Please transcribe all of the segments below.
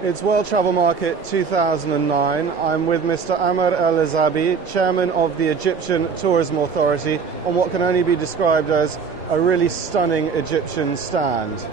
It's World Travel Market 2009. I'm with Mr. Amr El-Azabi, Chairman of the Egyptian Tourism Authority, on what can only be described as a really stunning Egyptian stand.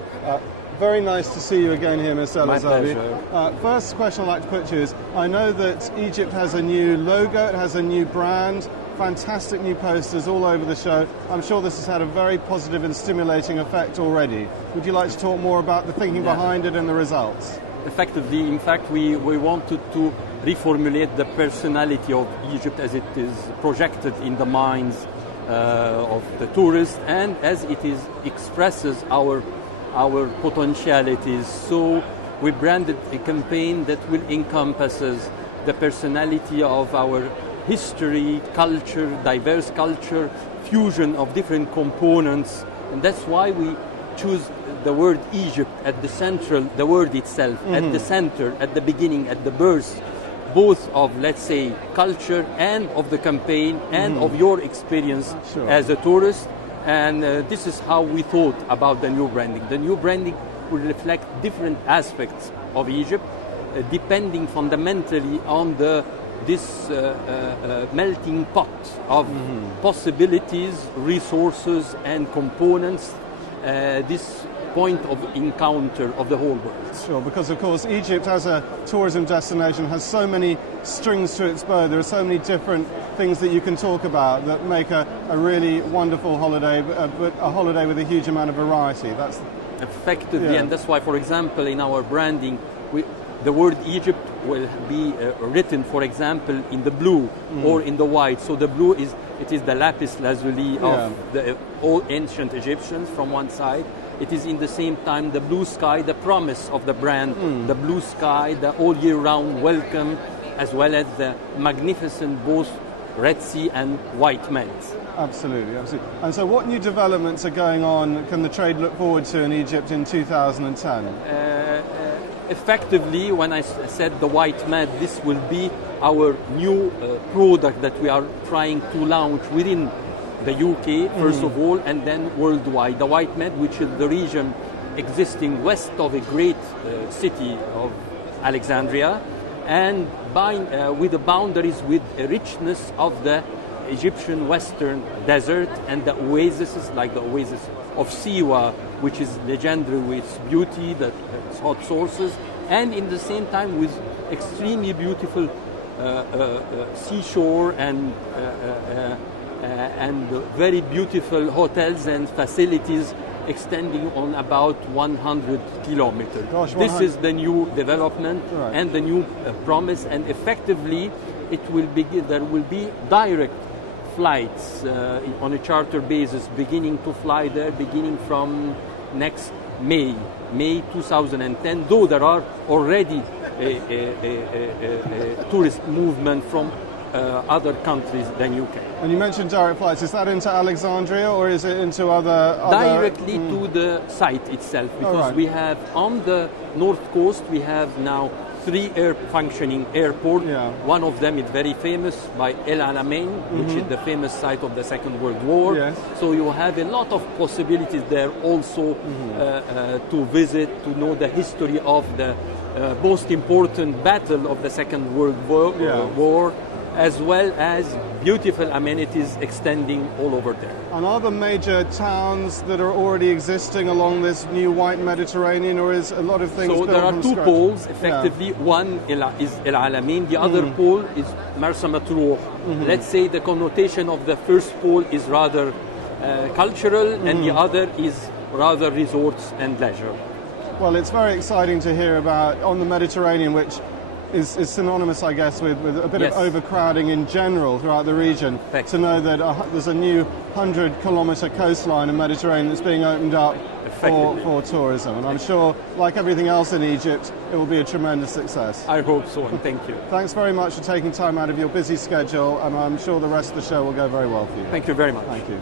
Very nice to see you again here, Mr. El-Azabi. My pleasure. First question I'd like to put to you is, I know that Egypt has a new logo, it has a new brand, fantastic new posters all over the show. I'm sure this has had a very positive and stimulating effect already. Would you like to talk more about the thinking behind it and the results? Effectively, in fact, we wanted to reformulate the personality of Egypt as it is projected in the minds of the tourists and as it expresses our potentialities. So we branded a campaign that will encompasses the personality of our history, culture, diverse culture, fusion of different components, and that's why we choose the word Egypt at the central, the word itself, at the center, at the beginning, at the birth, both of, let's say, culture and of the campaign and of your experience as a tourist. And this is how we thought about the new branding. The new branding will reflect different aspects of Egypt, depending fundamentally on this melting pot of possibilities, resources, and components, this point of encounter of the whole world. Sure, because of course Egypt as a tourism destination has so many strings to its bow. There are so many different things that you can talk about that make a really wonderful holiday, but a holiday with a huge amount of variety. That's effectively, and that's why, for example, in our branding, the word Egypt will be written, for example, in the blue or in the white. So the blue is the lapis lazuli of the all ancient Egyptians from one side. It is in the same time the blue sky, the promise of the brand, the blue sky, the all year round welcome, as well as the magnificent both Red Sea and white melt. Absolutely, absolutely. And so what new developments are going on, can the trade look forward to in Egypt in 2010? Effectively, when I said the white mat, this will be our new product that we are trying to launch within the UK, first of all, and then worldwide. The white mat, which is the region existing west of a great city of Alexandria, and with the boundaries with a richness of the Egyptian western desert and the oases, like the oasis of Siwa, which is legendary with its beauty, its hot sources, and in the same time with extremely beautiful seashore and very beautiful hotels and facilities extending on about 100 kilometers. Gosh, this is the new development and the new promise, and effectively there will be direct flights on a charter basis beginning to fly there beginning from next May 2010, though there are already a tourist movement from other countries than UK. And you mentioned direct flights. Is that into Alexandria or is it into other... Directly to the site itself, because we have on the north coast we have now 3 functioning airports. One of them is very famous by El Alamein, which is the famous site of the Second World War. So you have a lot of possibilities there also to visit, to know the history of the most important battle of the Second World War, as well as beautiful amenities extending all over there. And are there major towns that are already existing along this new white Mediterranean, or is a lot of things built there are from 2 scratch? poles, effectively. One is El Alamein, the other pole is Marsa Matruh. Let's say the connotation of the first pole is rather cultural, and the other is rather resorts and leisure. Well, it's very exciting to hear about on the Mediterranean, which is synonymous, I guess, with a bit of overcrowding in general throughout the region. To know that there's a new 100-kilometre coastline in the Mediterranean that's being opened up for tourism. And I'm sure, like everything else in Egypt, it will be a tremendous success. I hope so, and thank you. Thanks very much for taking time out of your busy schedule, and I'm sure the rest of the show will go very well for you. Thank you very much. Thank you.